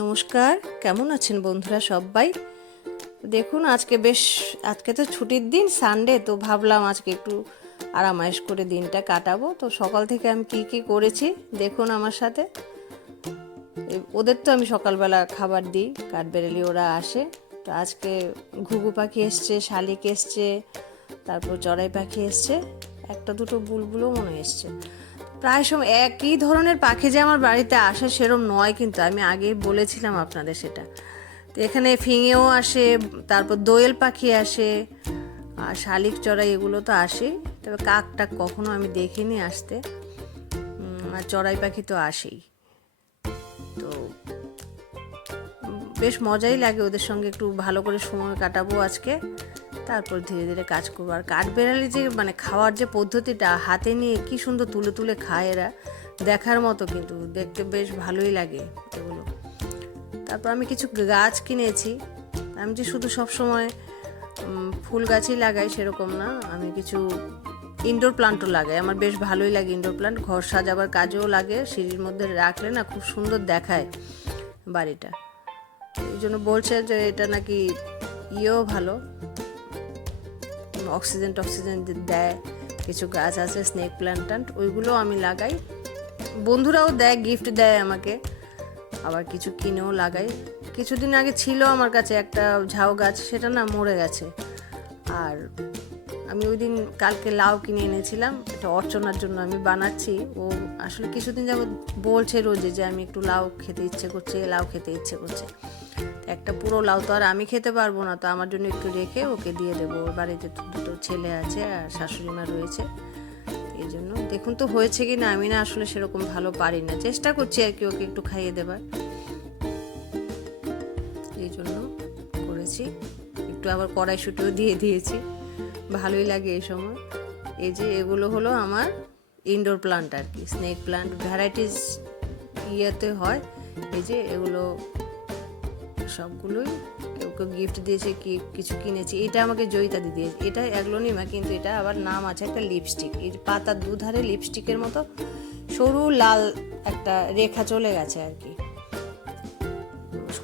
নমস্কার, কেমন আছেন বন্ধুরা সবাই? দেখুন, আজকে বেশ, আজকে তো ছুটির দিন সানডে তো ভাবলাম আজকে একটু আরামায়েশ করে দিনটা কাটাবো। তো সকাল থেকে আমি কি কি করেছি, দেখুন আমার সাথে। ওদের তো আমি সকালবেলা খাবার দিই, কাঠবেড়ালি ওরা আসে। তো আজকে ঘুঘু পাখি এসছে, শালিক এসছে, তারপর চড়াই পাখি এসছে, একটা দুটো বুলবুলও মনে এসছে। প্রায় সময় একই ধরনের পাখি যে আমার বাড়িতে আসে সেরম নয় কিন্তু আমি আগেই বলেছিলাম আপনাদের সেটা। তো এখানে ফিঙেও আসে, তারপর দোয়েল পাখি আসে, আর শালিক চড়াই এগুলো তো আসে। তবে কাক টাক কখনো আমি দেখিনি আসতে। আর চড়াই পাখি তো আসেই। তো বেশ মজাই লাগে ওদের সঙ্গে একটু ভালো করে সময় কাটাবো আজকে। তারপর ধীরে ধীরে কাজ করব। আর কাঠবেড়ালি যে মানে খাওয়ার যে পদ্ধতিটা হাতে নিয়ে কি সুন্দর তুলে তুলে খায় এরা, দেখার মতো কিন্তু দেখতে বেশ ভালোই লাগে এগুলো। তারপর আমি কিছু গাছ কিনেছি। আমি যে শুধু সবসময় ফুল গাছই লাগাই সেরকম না, আমি কিছু ইনডোর প্লান্টও লাগাই। আমার বেশ ভালোই লাগে ইনডোর প্লান্ট ঘর সাজাবার কাজেও লাগে, সিঁড়ির মধ্যে রাখলে না খুব সুন্দর দেখায় বাড়িটা। এই জন্য বলছে যে, এটা নাকি ইয়েও ভালো। অক্সিজেন টক্সিজেন দেয়, কিছু গাছ আছে স্নেক প্ল্যান্ট ট্যান্ট ওইগুলো আমি লাগাই। বন্ধুরাও দেয় গিফট দেয় আমাকে। আবার কিছু কিনেও লাগাই। কিছুদিন আগে ছিল আমার কাছে একটা ঝাউ গাছ, সেটা না মরে গেছে। আর আমি ওই দিন কালকে লাউ কিনে এনেছিলাম, এটা অর্চনার জন্য আমি বানাচ্ছি। ও আসলে কিছুদিন যাবত বলছে রোজে যে আমি একটু লাউ খেতে ইচ্ছে করছে, লাউ খেতে ইচ্ছে করছে। একটা পুরো লাউ তো আর আমি খেতে পারব না, তো আমার জন্য একটু রেখে ওকে দিয়ে দেবো। ওর বাড়িতে তো দুটো ছেলে আছে আর শাশুড়ি মা রয়েছে। এই জন্য দেখুন তো হয়েছে কি না, আমি না আসলে সেরকম ভালো পারি না। চেষ্টা করছি আর কি ওকে একটু খাইয়ে দেবার। এই জন্য করেছি। একটু আবার কড়াইশুটিও দিয়ে দিয়েছি। ভালোই লাগে এই সময়। এই যে এগুলো হলো আমার ইনডোর প্লান্ট আর কি স্নেক প্লান্ট ভ্যারাইটিস ইয়েতে হয়। এই যে এগুলো সবগুলোই। কেউ গিফট দিয়েছে, কি, কিছু কিনেছি। এটা আমাকে জয়িতা দি দিয়েছে। এটা অ্যাগ্লোনিমা, কিন্তু এটা আবার নাম আছে একটা লিপস্টিক এই পাতার দুধারে লিপস্টিকের মতো সরু লাল একটা রেখা চলে গেছে আর কি।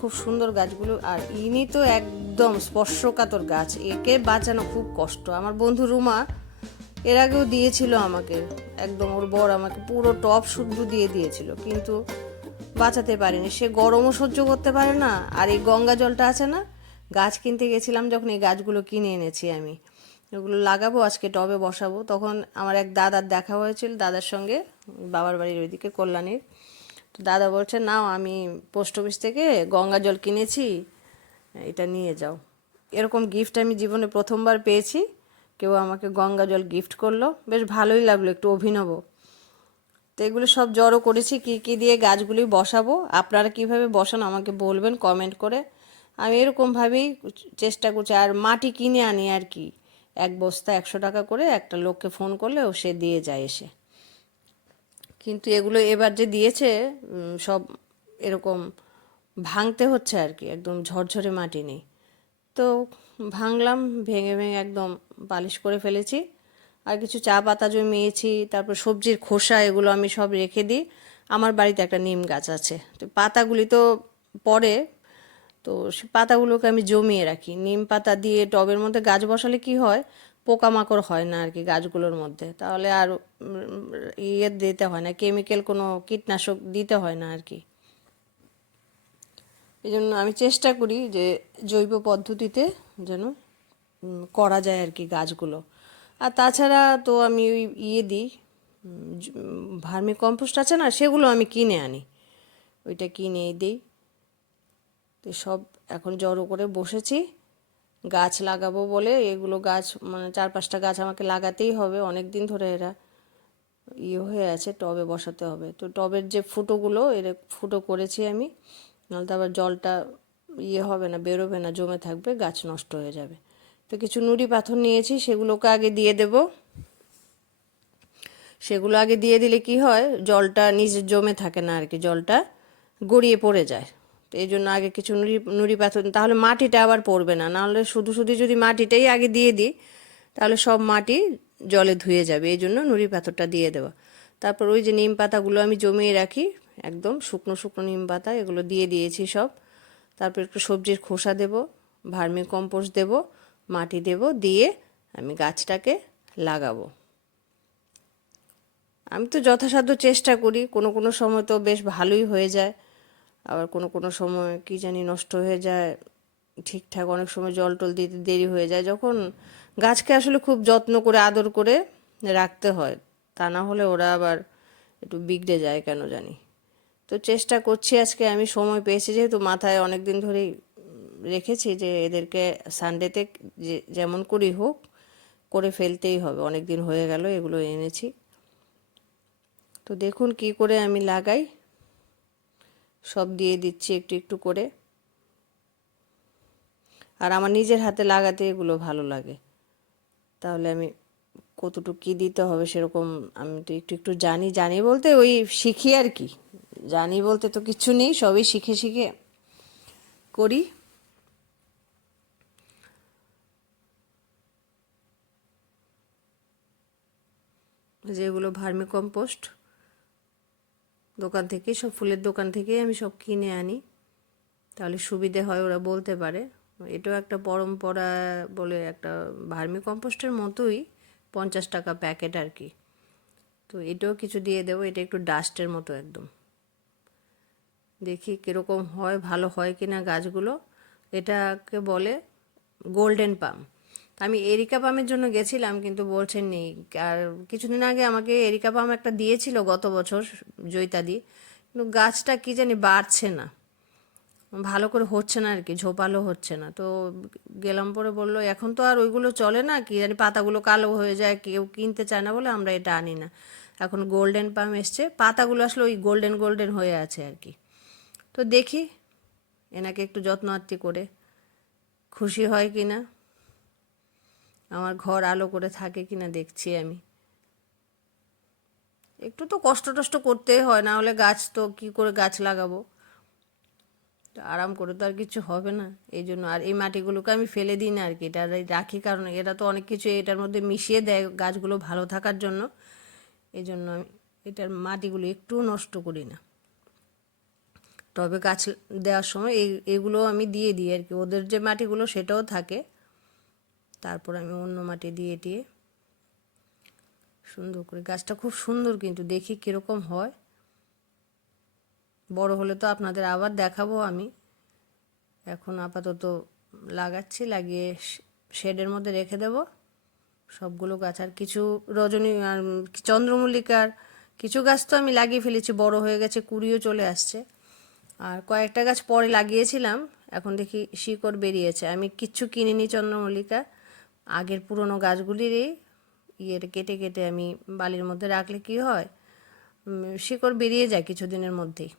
খুব সুন্দর গাছগুলো। আর ইনি তো একদম স্পর্শকাতর গাছ। একে বাঁচানো খুব কষ্ট। আমার বন্ধু রুমা এর আগেও দিয়েছিল আমাকে। একদম ওর বর আমাকে পুরো টপ শুদ্ধ দিয়ে দিয়েছিল। কিন্তু বাঁচাতে পারিনি। সে গরমও সহ্য করতে পারে না, আর এই গঙ্গা জলটা আছে না, গাছ কিনতে গেছিলাম যখন এই গাছগুলো কিনে এনেছি আমি। ওগুলো লাগাবো, আজকে টবে বসাবো। তখন আমার এক দাদার দেখা হয়েছিল, দাদার সঙ্গে, বাবার বাড়ির ওইদিকে, কল্যাণীর। তো দাদা বলছে, নাও, আমি পোস্ট অফিস থেকে গঙ্গা জল কিনেছি, এটা নিয়ে যাও। এরকম গিফট আমি জীবনে প্রথমবার পেয়েছি। কেউ আমাকে গঙ্গা জল গিফট করল। বেশ ভালোই লাগল, একটু অভিনব তো এগুলো সব জড়ো করেছি, কি কি দিয়ে গাছগুলি বসাবো, আপনারা কীভাবে বসান আমাকে বলবেন কমেন্ট করে। আমি এরকমভাবেই চেষ্টা করছি, আর মাটি কিনে আনি আর কি। এক বস্তা একশো টাকা করে একটা লোককে ফোন করলে ও সে দিয়ে যায় এসে। কিন্তু এগুলো এবার যে দিয়েছে সব এরকম ভাঙতে হচ্ছে আর কি, একদম ঝরঝরে মাটি নেই। তো ভাঙলাম, ভেঙে ভেঙে একদম পালিশ করে ফেলেছি। আর কিছু চা পাতা জমিয়েছি, তারপর সবজির খোসা, এগুলো আমি সব রেখে দিই। আমার বাড়িতে একটা নিম গাছ আছে। তো পাতাগুলি তো পরে তো সে পাতাগুলোকে আমি জমিয়ে রাখি। নিম পাতা দিয়ে টবের মধ্যে গাছ বসালে কি হয়? পোকামাকড় হয় না আর কি গাছগুলোর মধ্যে। তাহলে আর ইয়ে দিতে হয় না, কেমিক্যাল কোনো কীটনাশক দিতে হয় না আর কি। এই জন্য আমি চেষ্টা করি যে জৈব পদ্ধতিতে যেন করা যায় আর কি গাছগুলো। আর তাছাড়া তো আমি ওই ইয়ে দিই ভার্মি কম্পোস্ট আছে না, সেগুলো আমি কিনে আনি। ওইটা কিনে দিই। তো সব এখন জড়ো করে বসেছি। গাছ লাগাবো বলে এগুলো গাছ মানে চার পাঁচটা গাছ আমাকে লাগাতেই হবে। অনেক দিন ধরে এরা ইয়ে হয়ে আছে, টবে বসাতে হবে। তো টবের যে ফুটোগুলো, এর ফুটো করেছি আমি। নাহলে তো আবার জলটা ইয়ে হবে না, বেরোবে না, জমে থাকবে, গাছ নষ্ট হয়ে যাবে। তো কিছু নুড়ি পাথর নিয়েছি, সেগুলোকে আগে দিয়ে দেব। সেগুলো আগে দিয়ে দিলে কি হয়, জলটা নিচে জমে থাকে না আর কি জলটা গড়িয়ে পড়ে যায়। তো এই জন্য আগে কিছু নুড়ি নুড়ি পাথর, তাহলে মাটিটা আবার পড়বে না, নাহলে শুধু শুধু যদি মাটিটাই আগে দিয়ে দিই, তাহলে সব মাটি জলে ধুয়ে যাবে, এই জন্য নুড়ি পাথরটা দিয়ে দেওয়া তারপর ওই যে নিম পাতাগুলো আমি জমিয়ে রাখি, একদম শুকনো শুকনো নিম পাতা, এগুলো দিয়ে দিয়েছি সব। তারপর একটু সবজির খোসা দেব ভার্মি কম্পোস্ট দেব মাটি দেব, দিয়ে আমি গাছটাকে লাগাবো। আমি তো যথাসাধ্য চেষ্টা করি, কোনো কোনো সময় তো বেশ ভালোই হয়ে যায়, আবার কোনো কোনো সময় কি জানি নষ্ট হয়ে যায়, ঠিকঠাক অনেক সময় জল টল দিতে দেরি হয়ে যায়, যখন গাছকে আসলে খুব যত্ন করে, আদর করে রাখতে হয়, তা না হলে ওরা আবার একটু বিগড়ে যায়, কেন জানি। তো চেষ্টা করছি আজকে, আমি সময় পেয়েছি, যেহেতু মাথায় অনেক দিন ধরেই রেখেছি যে এদেরকে সানডেতে যেমন করি হোক করে ফেলতেই হবে। অনেক দিন হয়ে গেল, এগুলো এনেছি। তো দেখুন কি করে আমি লাগাই। সব দিয়ে দিচ্ছি একটু একটু করে। আর আমার নিজের হাতে লাগাতে এগুলো ভালো লাগে। তাহলে আমি কতটুকু কী দিতে হবে সেরকম আমি তো একটু একটু জানি। জানি বলতে ওই শিখি আর কি। জানি বলতে তো কিছু নেই, সবই শিখে শিখে করি। যেগুলো ভার্মি কম্পোস্ট দোকান থেকে, সব ফুলের দোকান থেকেই আমি সব কিনে আনি। তাহলে সুবিধে হয় ওরা বলতে পারে। এটাও একটা পরম্পরা বলে একটা ভার্মি কম্পোস্টের মতোই পঞ্চাশ টাকা প্যাকেট আর কি। তো এটাও কিছু দিয়ে দেবো, এটা একটু ডাস্টের মতো একদম। দেখি কীরকম হয়, ভালো হয় কি না গাছগুলো। এটাকে বলে গোল্ডেন আমি এরিকা পামের জন্য গেছিলাম, কিন্তু বলছেন নেই আর কিছুদিন আগে আমাকে এরিকা পাম একটা দিয়েছিল গত বছর জৈতাদি কিন্তু গাছটা কি জানি বাড়ছে না। ভালো করে হচ্ছে না আর কি, ঝোপালো হচ্ছে না। তো গেলাম পরে বলল, এখন তো আর ওইগুলো চলে না, কি জানি পাতাগুলো কালো হয়ে যায়, কেউ কিনতে চায় না বলে আমরা এটা আনি না। এখন গোল্ডেন পাম এসছে, পাতাগুলো আসলে ওই গোল্ডেন গোল্ডেন হয়ে আছে আর কি। তো দেখি, এনাকে একটু যত্ন আত্মি করে খুশি হয় কি না আমার ঘর আলো করে থাকে কি না দেখছি আমি। একটু তো কষ্ট টষ্ট করতেই হয়, না হলে গাছ তো কি করে গাছ লাগাবো? আরাম করে তো আর কিছু হবে না, এই জন্য। আর এই মাটিগুলোকে আমি ফেলে দিই না আর কি, এটা রাখি কারণ এটা তো অনেক কিছু এটার মধ্যে মিশিয়ে দেয় গাছগুলো ভালো থাকার জন্য। এই জন্য আমি এটার মাটিগুলো একটু নষ্ট করি না। তবে গাছ দেওয়ার সময় এই, এগুলো আমি দিয়ে দিই আর কি। ওদের যে মাটিগুলো সেটাও থাকে। তারপর আমি অন্য মাটি দিয়ে দিয়ে সুন্দর করে, গাছটা খুব সুন্দর কিন্তু দেখি কীরকম হয়। বড় হলে তো আপনাদের আবার দেখাবো আমি। এখন আপাতত লাগাচ্ছি, লাগিয়ে শেডের মধ্যে রেখে দেব। সবগুলো গাছ আর কিছু রজনী, আর চন্দ্রমল্লিকার কিছু গাছ তো আমি লাগিয়ে ফেলেছি, বড় হয়ে গেছে, কুড়িও চলে আসছে। আর কয়েকটা গাছ পরে লাগিয়েছিলাম, এখন দেখি শিকড় বেরিয়েছে। আমি কিচ্ছু কিনিনি চন্দ্রমল্লিকা। আগের পুরনো গাছগুলিরই ইয়ের কেটে কেটে আমি বালির মধ্যে রাখলে কি হয়? শিকড় বেরিয়ে যায় কিছুদিনের মধ্যেই।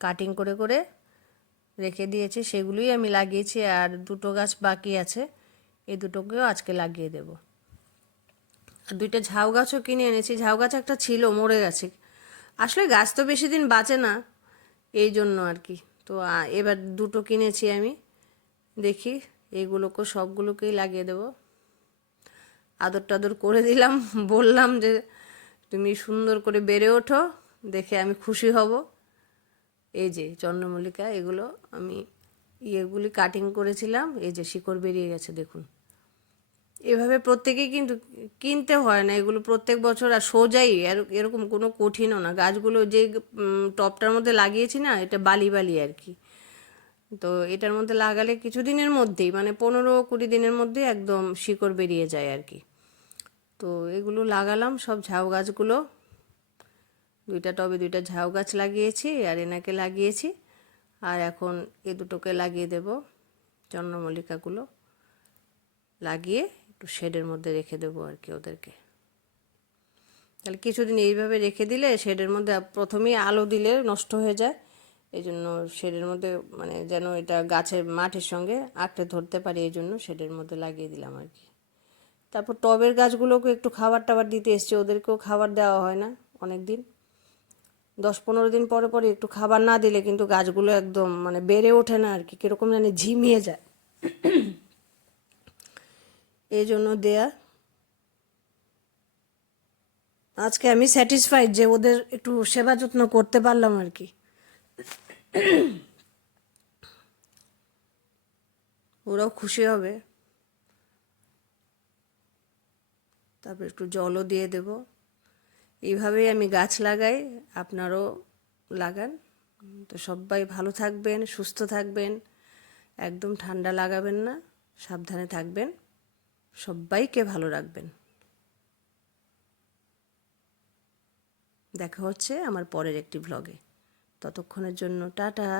কাটিং করে করে রেখে দিয়েছি, সেগুলোই আমি লাগিয়েছি আর দুটো গাছ বাকি আছে, এই দুটোকেও আজকে লাগিয়ে দেব। আর দুইটা ঝাউ গাছও কিনে এনেছি, ঝাউ গাছ একটা ছিল, মরে গেছে। আসলে গাছ তো বেশি দিন বাঁচে না, এই জন্য আর কি। তো এবার দুটো কিনেছি আমি, দেখি এইগুলোকে সবগুলোকেই লাগিয়ে দেব। আদর টাদর করে দিলাম, বললাম যে তুমি সুন্দর করে বেড়ে ওঠো, দেখে আমি খুশি হব। এই যে চন্দ্রমল্লিকা, এগুলো আমি ইয়েগুলি কাটিং করেছিলাম, এই যে শিকড় বেরিয়ে গেছে, দেখুন। এভাবে প্রত্যেকেই কিন্তু কিনতে হয় না, এগুলো প্রত্যেক বছর আর সোজাই এরকম কোনো কঠিনও না। গাছগুলো যে টপটার মধ্যে লাগিয়েছি না, এটা বালি বালি আর কি। তো এটার মধ্যে লাগালে কিছুদিনের মধ্যেই মানে পনেরো কুড়ি দিনের মধ্যে একদম শিকড় বেরিয়ে যায় আর কি। তো এগুলো লাগালাম, সব ঝাউ গাছগুলো। দুইটা টবে দুইটা ঝাউ গাছ লাগিয়েছি আর এনাকে লাগিয়েছি। আর এখন এ দুটোকে লাগিয়ে দেব, চন্দ্রমল্লিকাগুলো। লাগিয়ে একটু শেডের মধ্যে রেখে দেবো আর কি ওদেরকে। তাহলে কিছুদিন এইভাবে রেখে দিলে শেডের মধ্যে প্রথমেই আলো দিলে নষ্ট হয়ে যায়। এই জন্য শেডের মধ্যে মানে যেন এটা গাছের মাটির সঙ্গে আঁকড়ে ধরতে পারি এই জন্য শেডের মধ্যে লাগিয়ে দিলাম আর কি। তারপর টবের গাছগুলোকে একটু খাবার টাবার দিতে এসছে, ওদেরকেও খাবার দেওয়া হয় না অনেক দিন দশ পনেরো দিন পরে পরে একটু খাবার না দিলে কিন্তু গাছগুলো একদম মানে বেড়ে ওঠে না আর কি, কীরকম জানি ঝিমিয়ে যায়। এই জন্য দেয়া। আজকে আমি স্যাটিসফাইড যে ওদের একটু সেবা যত্ন করতে পারলাম আর কি। ওরাও খুশি হবে। তারপর একটু জলও দিয়ে দেব। এইভাবেই আমি গাছ লাগাই, আপনারও লাগান। তো সবাই ভালো থাকবেন, সুস্থ থাকবেন, একদম ঠান্ডা লাগাবেন না, সাবধানে থাকবেন। সবাইকে ভালো রাখবেন। দেখা হচ্ছে আমার পরের একটি ভ্লগে ততক্ষণের জন্য টাটা।